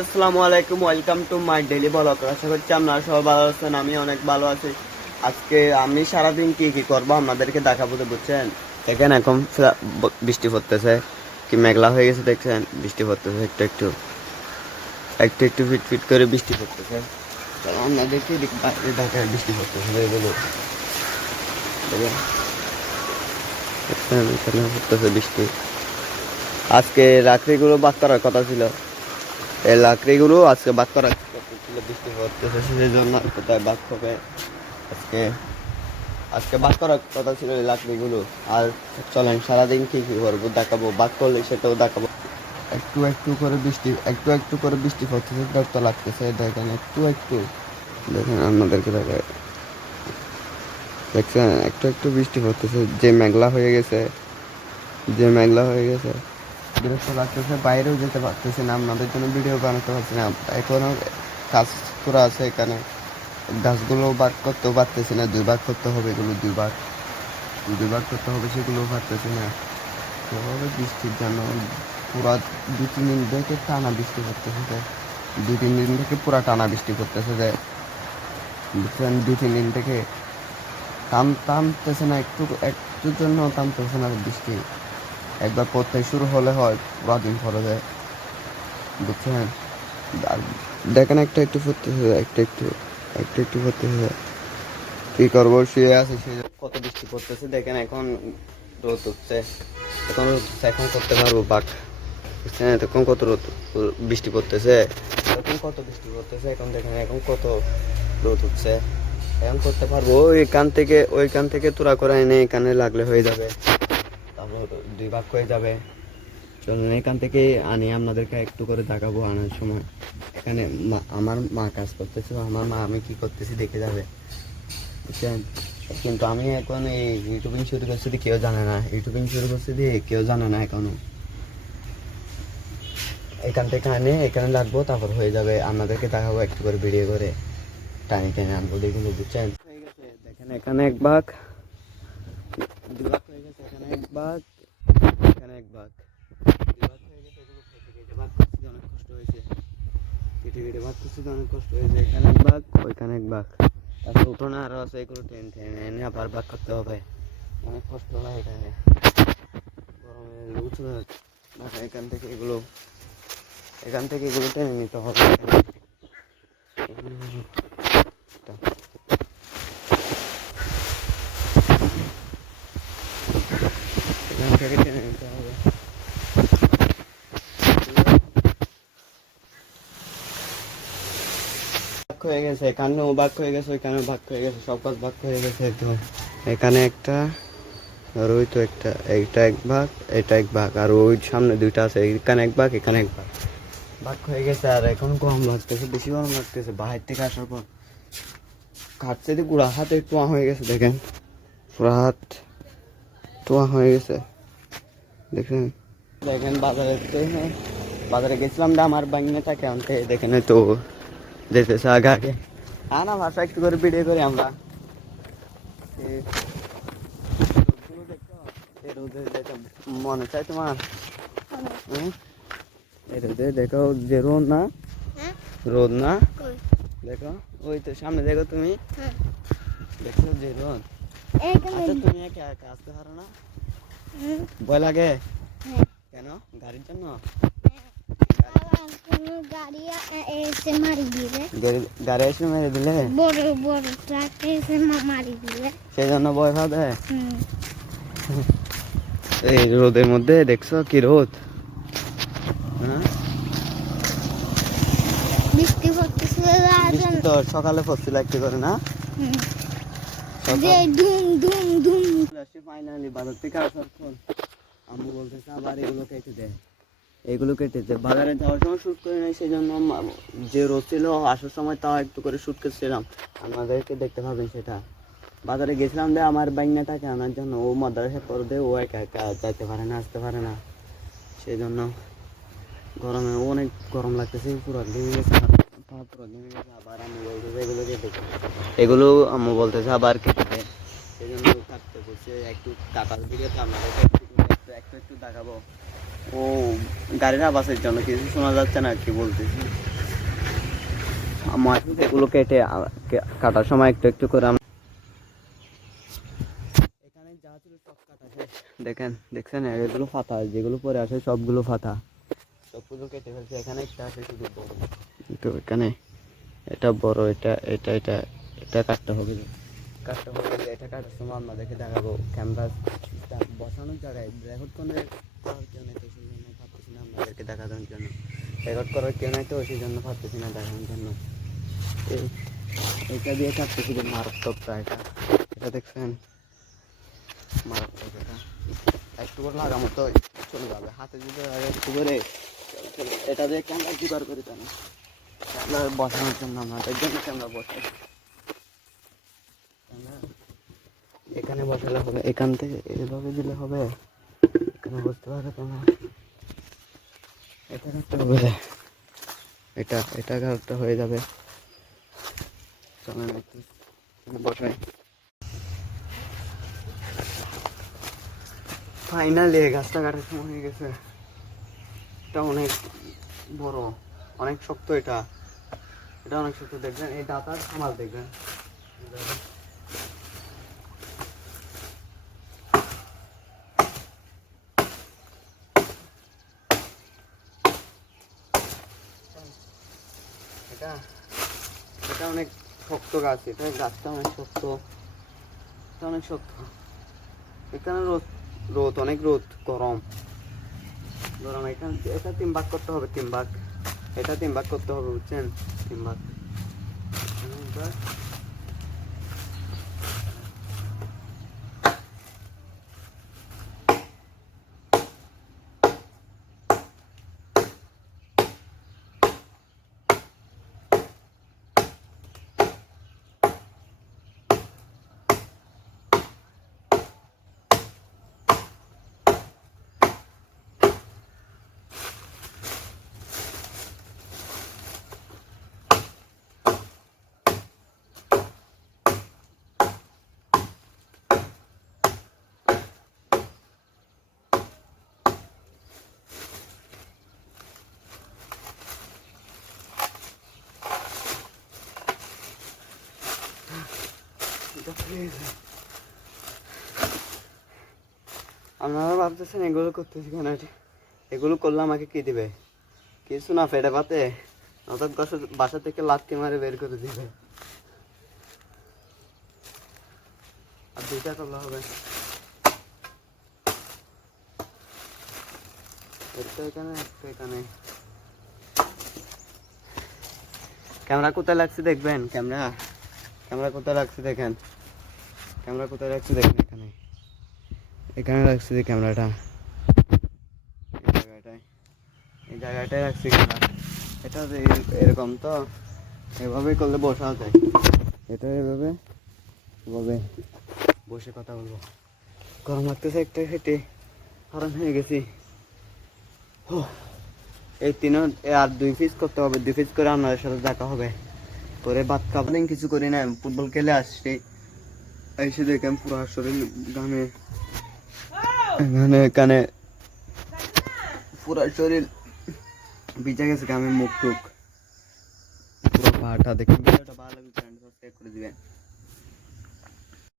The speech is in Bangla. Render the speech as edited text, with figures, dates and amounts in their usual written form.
আসসালামু আলাইকুম, welcome to my daily blog. আশা করছি আপনারা সবাই ভালো আছেন, আমি অনেক ভালো আছি। আজকে আমি সারাদিন কি কি করবো আপনাদেরকে দেখাবো, বুঝছেন। দেখেন এখন বৃষ্টি পড়তেছে, কি মেঘলা হয়ে গেছে দেখছেন, বৃষ্টি পড়তেছে একটু একটু একটু একটু ফিট ফিট করে বৃষ্টি পড়তেছে। আপনাদেরকে বাইরে দেখায় বৃষ্টি পড়তেছে, এগুলো দেখেন এখানে পড়তেছে বৃষ্টি। আজকে লাকড়িগুলো বাদ করার কথা ছিল, এই লাকড়িগুলো আজকে বাদ করার ছিল, বৃষ্টি পড়তেছে সেই জন্য কোথায় বাদ হবে। আজকে আজকে বাদ করার কথা ছিল এই লাকড়িগুলো। আর চলেন সারাদিন কি কি করবো দেখাবো, বাদ করলে সেটাও দেখাবো। একটু একটু করে বৃষ্টি পড়তেছে, বিরক্ত লাগতেছে। দেখেন একটু একটু, দেখেন আপনাদেরকে দেখায়, দেখছেন একটু একটু বৃষ্টি পড়তেছে, যে মেঘলা হয়ে গেছে বিরক্ত লাগতেছে। বাইরেও যেতে পারতেছি না, আপনাদের জন্য ভিডিও বানাতে পারছি না। এখনো কাজ করা আছে এখানে, গাছগুলো বাদ করতেও পারতেছি না। দুই ভাগ করতে হবে, এগুলো দুই ভাগ করতে হবে, সেগুলো পারতেছি না। এভাবে বৃষ্টির জন্য পুরা 2-3 দিন থেকে টানা বৃষ্টি পড়তেছে যে, 2-3 দিন থেকে পুরা টানা বৃষ্টি পড়তেছে যে, বুঝছেন। 2-3 দিন থেকে থামতেছে না, একটুর জন্য থামতেছে না বৃষ্টি। একবার পড়তে শুরু হলে হয় পুরা দিন পরে যায়, বুঝছেন। আর দেখেন একটু একটু পড়তেছে, একটু পড়তেছে। কি করবো, শুয়ে আছে, কত বৃষ্টি পড়তেছে দেখেন। এখন রোদ উঠছে, এখন করতে পারবো বাঘ, বুঝছেন। এতক্ষণ কত বৃষ্টি পড়তেছে, এখন দেখেন এখন কত রোদ উঠছে। এখন করতে পারবো, ওইখান থেকে তোরা করে এনে এখানে লাগলে হয়ে যাবে, তারপর 2 ভাগ হয়ে যাবে। চলুন এখান থেকে আনি, আপনাদেরকে একটু করে দেখাবো আনার সময়। এখানে আমার মা কাজ করতেছে, আমি কি করতেছি দেখে যাবে, বুঝছেন। কিন্তু আমি এখন এই ইউটিউবিং শুরু করছি দিয়ে কেউ জানে না এখনো। এখান থেকে আনে এখানে লাগবো, তারপর হয়ে যাবে। আপনাদেরকে দেখাবো একটু করে ভিডিও করে, টানি টেনে আনবো, দেখুন, বুঝছেন। হয়ে গেছে দেখেন, এখানে 1 ভাগ, 2 ভাগ হয়ে গেছে, এখানে 1 ভাগ, এখানে 1 ভাগ, 2 ভাগ হয়ে গেছে। এগুলো কেটে ভাগ করতে অনেক কষ্ট হয়েছে, এখানে 1 ভাগ, ওইখানে 1 ভাগ, তারপর উঠোনে আরো আছে, এগুলো টেনে এনে আবার ভাগ করতে হবে। অনেক কষ্ট হয় এখানে, গরমে উঠোনে এখান থেকে এগুলো টেনে নিতে হবে। এখান থেকে টেনে নিতে হবে। হয়ে গেছে, এখানেও ভাগ হয়ে গেছে, ওইখানেও ভাগ হয়ে গেছে, সব কাজ ভাগ হয়ে গেছে একদম। এখানে একটা, আর ওই তো একটা, এইটা 1 ভাগ, এটা 1 ভাগ, আর ওই সামনে 2টা আছে, এখানে 1 ভাগ, এখানে 1 ভাগ, ভাগ হয়ে গেছে। আর এখন গরম লাগতেছে, বেশি গরম লাগতেছে। বাহির থেকে আসার পর খাটছে দিয়ে পুরা হাতে টোয়া হয়ে গেছে, দেখেন পুরা হাত টোয়া হয়ে গেছে, দেখেন। বাজারে গেছিলাম, আমার বাংলাটাকে আনতে, দেখেন তো যেতেছে আগে আগে। না ভাষা একটু করে ভিডিও করি আমরা। মনে চাই তোমার, রোদে দেখো যে রোদ না, দেখো ওই তো সামনে, দেখো তুমি দেখছো যে রোদ। আচ্ছা তুমি একা একা আসতে পারো না, ভয় লাগে কেন? গাড়ির জন্য? গাড়ি এসে মেরে দিলে, বড় বড় ট্রাক এসে মারি দিলে, সেই জন্য ভয় পাবে। এই রোদের মধ্যে দেখছো কি রোদ, বৃষ্টি তো সকালে পড়ছিল একটু করে না, ফাইনালি বাজার থেকে আসার পর আম্মু বলতেছে আবার এগুলো কেটেছে। বাজারে যাওয়ার সময় শুট করে নেই, সেই জন্য যে রোদ ছিল আসার সময় তাও একটু করে শুট করছিলাম, আমাদেরকে দেখতে পাবেন সেটা। বাজারে গেছিলাম আমার বাইকটাকে আনার জন্য, ও মাদ্রাসা পর দিয়ে ও একা একা যাইতে পারে না, আসতে পারে না, সেই জন্য গরমে অনেক গরম লাগতেছে, পুরো ঘেমে গেছে। আবার আম্মু বলতেছে এগুলো আম্মু বলতেছে আবার কেটে, সেই জন্য কাটতে বলছে। একটু কাটার দিকে তো আপনাদেরকে একটু দেখাবো। ও গাড়ির আওয়াজের জন্য কিছু শোনা যাচ্ছে না কি বলতেছি। এগুলো কেটে কাটার সময় একটু একটু করে এখানে যা ছিল সব কাটা শেষ। দেখছেন এগুলো ফাতা, যেগুলো পরে আসে সবগুলো ফাতা, সবগুলো কেটে ফেলছে। এখানে একটা আছে শুধু বড়, তো এখানে এটা বড়, এটা এটা এটা এটা কাটতে হবে। এটা কাটার সময় আপনাদেরকে দেখাবো। ক্যামেরা বসানোর জায়গায় রেকর্ড করার কেউ নেই, তো সেই জন্য ভাবতেছি না আপনাদেরকে দেখানোর জন্য। রেকর্ড করার কেউ নাই, তো সেই জন্য ভাবতেছি না দেখানোর জন্য। এটা দিয়ে কাটতেছি মারাত্মক এটা, এটা দেখছেন মারাত্মক। এটা একটু করে লাগামো তো চলে যাবে, হাতে যদি একটু করে এটা দিয়ে ক্যামেরা জোগাড় করি কেন, ক্যামেরা বসানোর জন্য আমাদের জন্য ক্যামেরা বসাই। এখানে বসালে হবে, এখান থেকে এভাবে দিলে হবে, এখানে বসতে পারবে তোমার। এটা কাটতে হবে, এটা এটা কাটতে হয়ে যাবে। চলেন একটু বসাই। ফাইনালি গাছটা কাটার সময় হয়ে গেছে। এটা অনেক বড়, অনেক শক্ত। এটা এটা অনেক শক্ত। দেখবেন এই দাঁতার সামাল দেখবেন। এটা এটা অনেক শক্ত গাছ, এটা গাছটা অনেক শক্ত, এটা অনেক শক্ত। এখানে রোদ অনেক, গরম। এখানে এটা 3 ভাগ করতে হবে, 3 ভাগ। এটা 3 ভাগ করতে হবে, বুঝছেন? 3 ভাগ। আপনারা ভাবতেছেন এগুলো করতেছি কেন? এগুলো করলে আমাকে কি দিবে? কিছু না, ফেটে পাতে নতুন বাসা থেকে লাথি মারে বের করে দিবে। আর 2টা করলে হবে। একটা এখানে, একটা এখানে। ক্যামেরা কোথায় লাগছে দেখবেন? ক্যামেরা কোথায় লাগছে দেখেন, ক্যামেরা কোথায় লাগছে দেখেন। এখানে রাখছি যে ক্যামেরাটা, এই জায়গাটায় রাখছি ক্যামেরা। এটা এরকম তো, এভাবে করলে বসা যায়। এটা এভাবে বসে কথা বলবো। গরম লাগতেছে, একটা হেঁটে হারান হয়ে গেছি। এই আর 2 পিস করতে হবে, 2 পিস করে আপনাদের সাথে দেখা হবে। করে ভাত খাবলেন, কিছু করি না, ফুটবল খেলে আসছি। এসে দেখেন পুরো শরীর ঘামে, এখানে পুরো শরীর ভিজে গেছে ঘামে, মুখ টুক পুরো পাটা। দেখেন ভিডিওটা ভালো লাগলে চ্যানেলটা সাবস্ক্রাইব করে দিবেন।